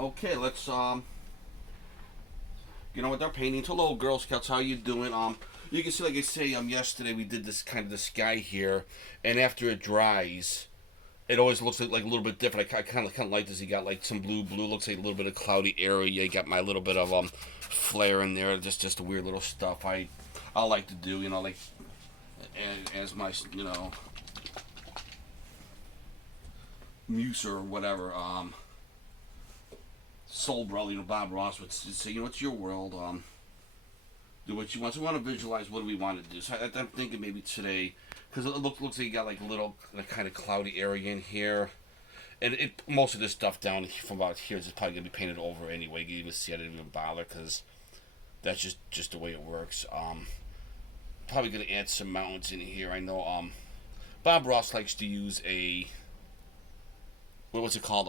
Okay, let's get on with our paintings. Hello, Girl Scouts. How you doing? You can see, like I say, yesterday we did this kind of the sky here, and after it dries, it always looks like a little bit different. I kind of like this. You got like some blue. Looks like a little bit of cloudy area. You got my little bit of flare in there. Just weird little stuff I like to do. Like as my muse or whatever. Soul brother, Bob Ross would say, it's your world. Do what you want. So we want to visualize what do we want to do. So I'm thinking maybe today, because it looks like you got like a little kind of cloudy area in here, and most of this stuff down from about here is probably gonna be painted over anyway. You can even see I didn't even bother because that's just the way it works. Probably gonna add some mountains in here. I know Bob Ross likes to use what's it called?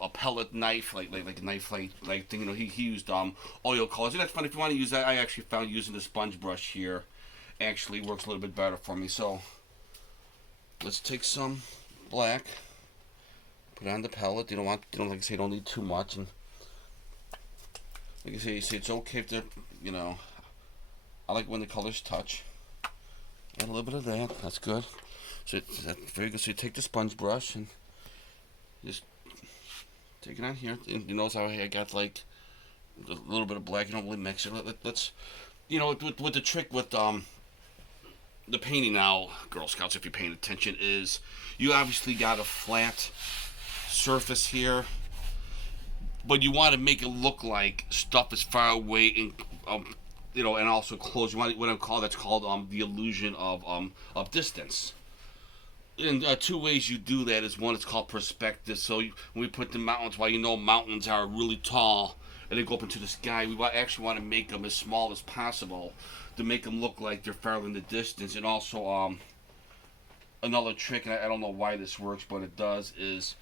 A pellet knife, like a knife like thing. He used oil colors. And that's fun if you want to use that. I actually found using the sponge brush here actually works a little bit better for me. So let's take some black, put it on the pellet. Like I say, don't need too much. And like I say, it's okay if they're, I like when the colors touch. Add a little bit of that. That's good. So that's very good. So you take the sponge brush and just take it on here. And you notice how I got like a little bit of black. You don't really mix it. Let's with the trick with the painting now, Girl Scouts, if you're paying attention, is you obviously got a flat surface here, but you want to make it look like stuff is far away and and also close. You want that's called the illusion of distance. And two ways you do that is one, it's called perspective. So when we put the mountains, while mountains are really tall and they go up into the sky, we actually want to make them as small as possible to make them look like they're farther in the distance. And also another trick, and I don't know why this works, but it does, is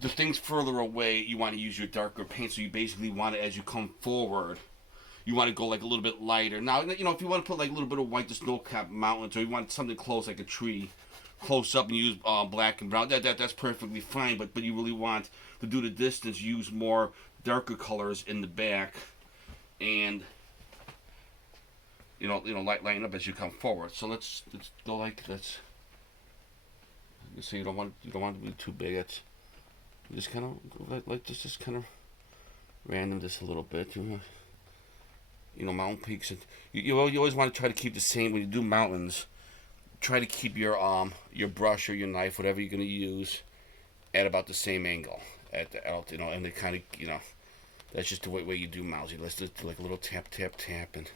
the things further away, you want to use your darker paint. So you basically want to, as you come forward, you want to go like a little bit lighter. Now, if you want to put like a little bit of white, the snow-capped mountains, or you want something close like a tree, close up and use black and brown, that's perfectly fine. But you really want to do the distance, use more darker colors in the back, and lighten up as you come forward. So let's go like this. So you don't want to be too big. It's just kind of like this, just kind of random, just a little bit. Mountain peaks, and you always want to try to keep the same when you do mountains. Try to keep your brush or your knife, whatever you're gonna use, at about the same angle. And they kind of that's just the way you do mountains. Let's just do like a little tap, tap, tap, and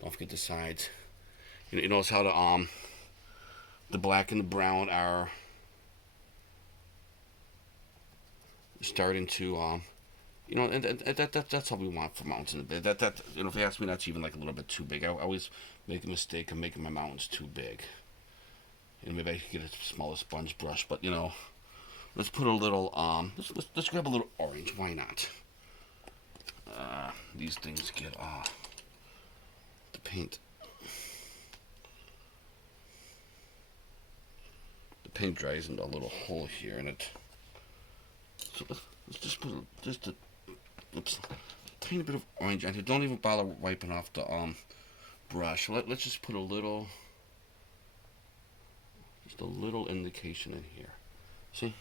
don't forget the sides. You notice how the black and the brown are starting to and that's all we want for mountains. That if you ask me, that's even like a little bit too big. I always make a mistake of making my mountains too big. And maybe I could get a smaller sponge brush, but let's put a little let's grab a little orange. Why not? These things get the paint. The paint dries into a little hole here in it. So let's just put a tiny bit of orange on here. Don't even bother wiping off the brush. Let's just put a little indication in here. See?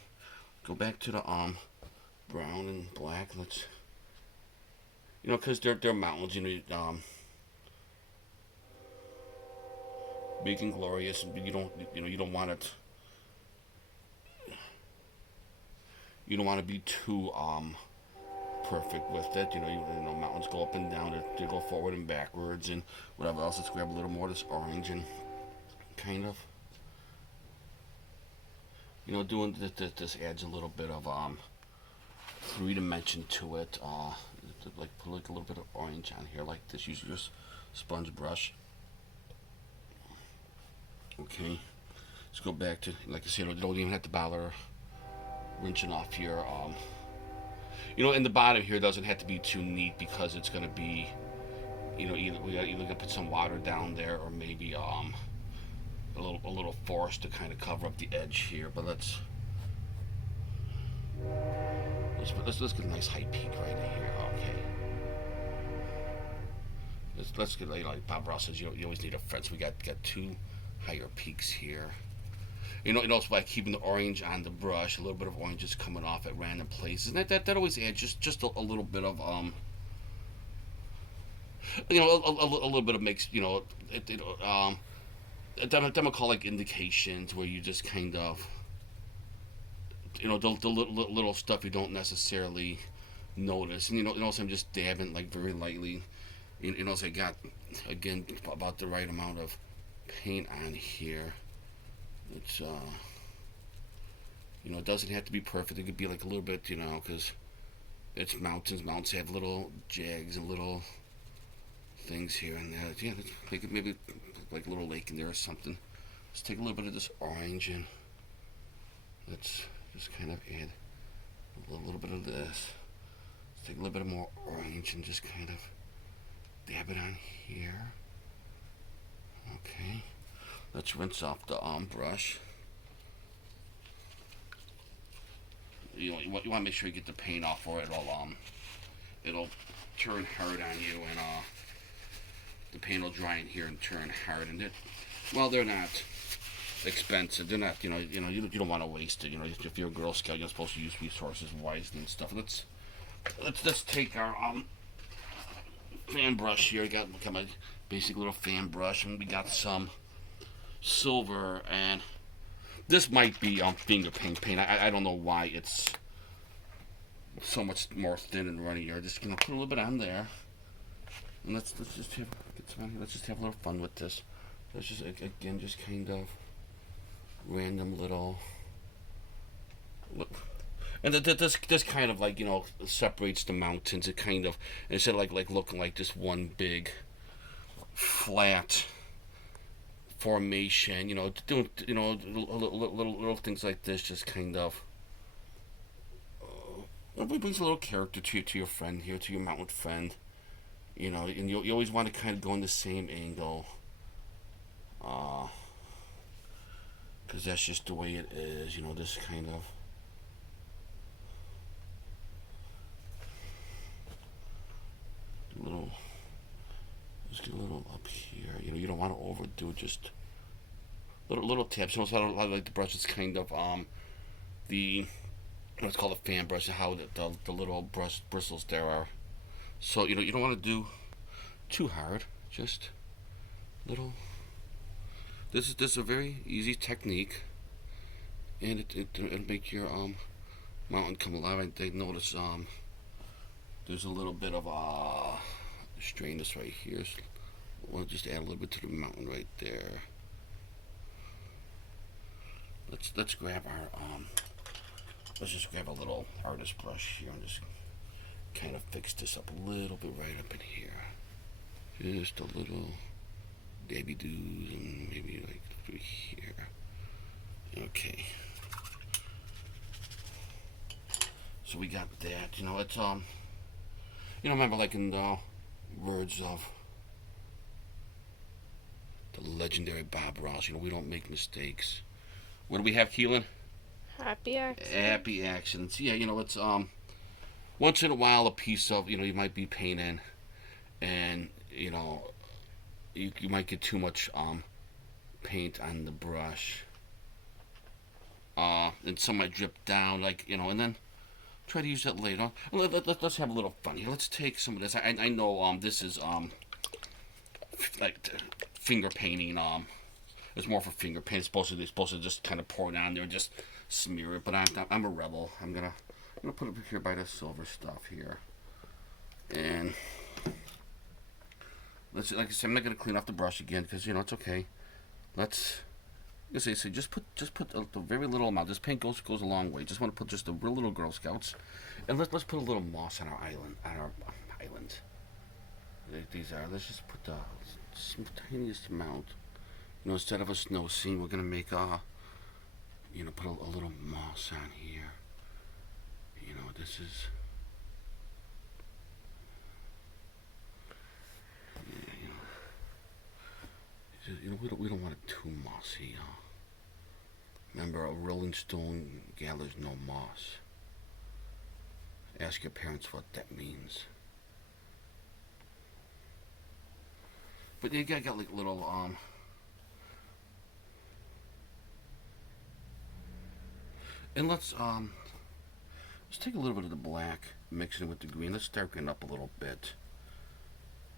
Go back to the brown and black. Let's because they're mountains, big and glorious, and you don't want it. You don't want to be too perfect with it. Mountains go up and down. They go forward and backwards and whatever else. Let's grab a little more of this orange and kind of doing this adds a little bit of 3 dimension to it. Like put like a little bit of orange on here like this. Use your sponge brush. Okay, let's go back to, like I said, you don't even have to bother rinsing off your and the bottom here doesn't have to be too neat because it's gonna be either gonna put some water down there or maybe a little force to kind of cover up the edge here. But let's Let's get a nice high peak right in here. Okay. Let's get like Bob Ross says. You always need a friend. So we got two higher peaks here. Also by keeping the orange on the brush, a little bit of orange is coming off at random places, and that always adds just a little bit of a little bit of makes democolic indications where you just kind of the little stuff you don't necessarily notice, and so I'm just dabbing like very lightly. So I got again about the right amount of paint on here. It's it doesn't have to be perfect. It could be like a little bit, because it's mountains. Mountains have little jags and little things here and there. Yeah, let's make it maybe like a little lake in there or something. Let's take a little bit of this orange and let's just kind of add a little bit of this. Let's take a little bit more orange and just kind of dab it on here. Okay. Let's rinse off the brush. You want to make sure you get the paint off, or it'll turn hard on you, and the paint will dry in here and turn hard. And they're not expensive. They're not, you don't want to waste it. If you're a Girl Scout, you're supposed to use resources wisely and stuff. Let's take our fan brush here. I got my basic little fan brush, and we got some silver, and this might be finger paint. I don't know why it's so much more thin and runny here. Just put a little bit on there, and let's just have a little fun with this. Let's just again just kind of random little look. And this kind of like separates the mountains. It kind of, instead of like looking like just one big flat formation, doing little things like this just kind of it brings a little character to your friend here, to your mountain friend. And you always want to kind of go in the same angle, because that's just the way it is. This kind of little, just get a little up here. You don't want to overdo it. Just little taps. So I like the brush. It's kind of the what's called a fan brush. How the little brush bristles there are. So you don't want to do too hard. Just little. This is a very easy technique, and it'll make your mountain come alive. I notice there's a little bit of straightness right here. So I want to just add a little bit to the mountain right there. Let's grab our let's just grab a little artist brush here and just kind of fix this up a little bit right up in here. Just a little dabby doos and maybe like through here. Okay. So we got that. It's remember like in the words of the legendary Bob Ross, we don't make mistakes. What do we have, Keelan? Happy accidents. Happy accidents. Yeah, it's once in a while a piece of you might be painting, and you might get too much paint on the brush, and some might drip down, and then try to use that later. Let's have a little fun here. Let's take some of this. I know this is like finger painting. It's more for finger paint. It's supposed to just kind of pour it on there and just smear it. But I'm a rebel. I'm gonna put it here by the silver stuff here, and like I said, I'm not gonna clean off the brush again because it's okay. Let's say just put a very little amount. This paint goes a long way. Just want to put just a real little Girl Scouts, and let's put a little moss on our island. These are. Let's just put the tiniest amount. Instead of a snow scene, we're gonna make put a little moss on here. This is. We don't want it too mossy. Remember, a Rolling Stone gathers no moss. Ask your parents what that means. But you got like little and let's take a little bit of the black, mix it with the green. Let's darken it up a little bit.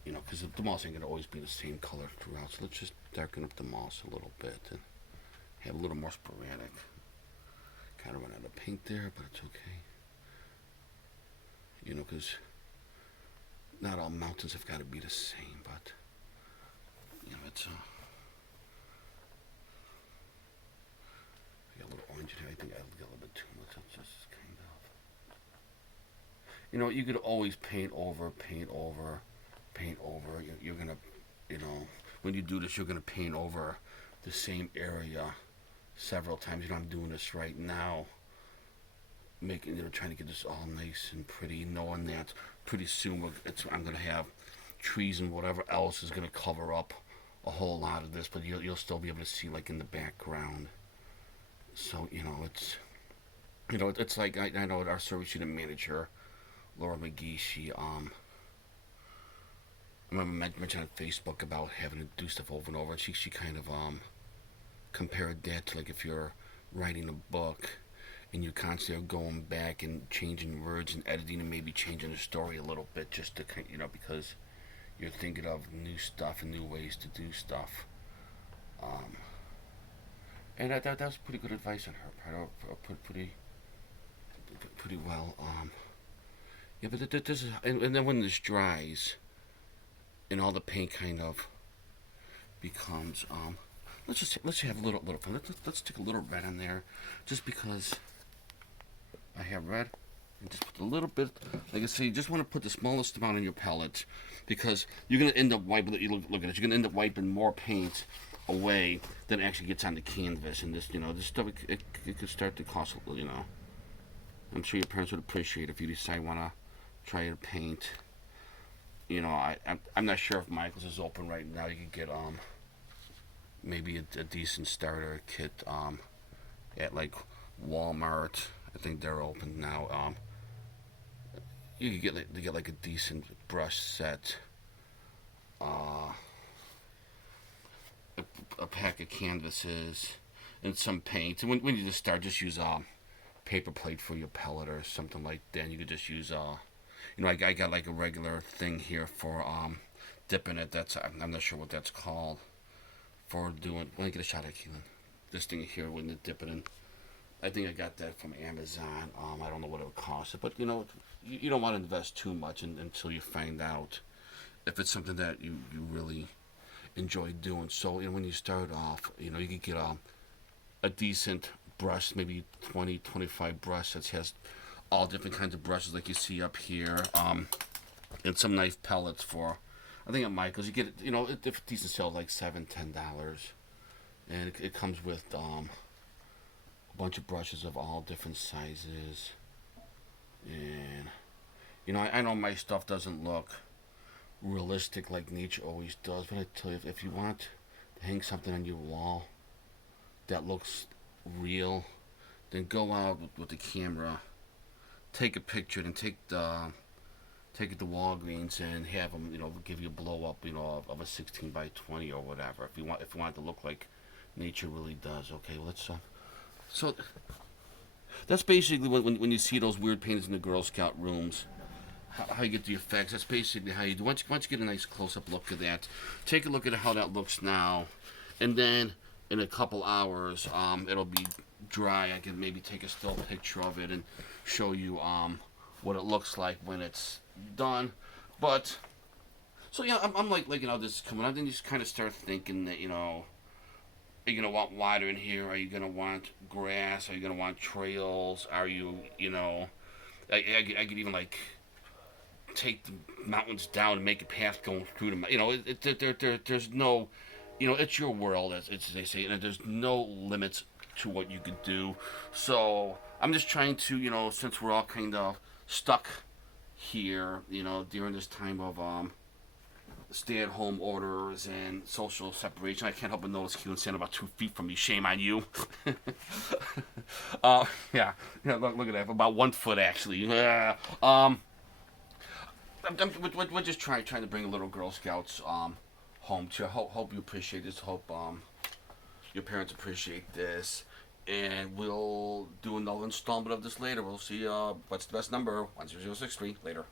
You know, because the moss ain't gonna always be the same color throughout. So let's just darken up the moss a little bit and have a little more sporadic. Kind of run out of paint there, but it's okay. You know, because not all mountains have got to be the same, but you know, it's I got a little orange in here. I think I got a little bit too much. It's just kind of, you know, you could always paint over, paint over, paint over. You're gonna, you know, when you do this, you're gonna paint over the same area several times. You know, I'm doing this right now, making, you know, trying to get this all nice and pretty, knowing that pretty soon I'm gonna have trees and whatever else is gonna cover up a whole lot of this, but you'll still be able to see like in the background. So you know, it's like I know our service unit manager, Laura McGee, she I remember mentioning on Facebook about having to do stuff over and over, and she kind of compared that to like if you're writing a book and you constantly are going back and changing words and editing and maybe changing the story a little bit just to, you know, because you're thinking of new stuff and new ways to do stuff. And that was pretty good advice on her part. Pretty well. Yeah, but this is, and then when this dries, and all the paint kind of becomes, let's have a little fun. Let's stick a little red on there, just because I have red. And just put a little bit, like I say, you just want to put the smallest amount on your palette, because you're gonna end up wiping. Look at it. You're gonna end up wiping more paint away than actually gets on the canvas. And this, you know, this stuff it could start to cost, you know. I'm sure your parents would appreciate if you decide wanna try to paint. You know, I'm not sure if Michael's is open right now. You could get maybe a decent starter kit at like Walmart. I think they're open now. You could get like a decent brush set, a pack of canvases, and some paint. And when you just start, just use paper plate for your palette or something like that. And you could just use you know, I got like a regular thing here for dipping it. I'm not sure what that's called for doing. Let me get a shot at Keelan. This thing here when you dip it in. I think I got that from Amazon. I don't know what it would cost, but you know, you don't want to invest too much until you find out if it's something that you really enjoy doing. So you know, when you start off, you know, you could get a decent brush, maybe 20-25 brush that has all different kinds of brushes like you see up here, and some knife pellets for, I think at Michael's you get, you know, if decent sale like $7-10, and it comes with a bunch of brushes of all different sizes. And you know, I know my stuff doesn't look realistic like nature always does, but I tell you, if you want to hang something on your wall that looks real, then go out with the camera, take a picture, and take it to Walgreens and have them, you know, give you a blow up, you know, of a 16 by 20 or whatever. If you want it to look like nature really does. Okay, well, let's so that's basically when you see those weird paintings in the Girl Scout rooms, how you get the effects. That's basically how you do. Once you get a nice close up look at that, take a look at how that looks now, and then in a couple hours, it'll be dry. I can maybe take a still picture of it and show you what it looks like when it's done. But so yeah, I'm like you know, this is coming up. Then you just kind of start thinking that, you know, are you gonna want water in here? Are you gonna want grass? Are you gonna want trails? Are you, you know, I could even like take the mountains down and make a path going through them. You know, there's no, you know, it's your world, as they say, and there's no limits to what you could do. So I'm just trying to, you know, since we're all kind of stuck here, you know, during this time of stay-at-home orders and social separation. I can't help but notice Keelan standing about 2 feet from me. Shame on you. Yeah, look at that. About 1 foot actually. Yeah. We're just trying to bring a little Girl Scouts home to. Hope you appreciate this. Hope your parents appreciate this. And we'll do another installment of this later. We'll see what's the best number. 10063 later.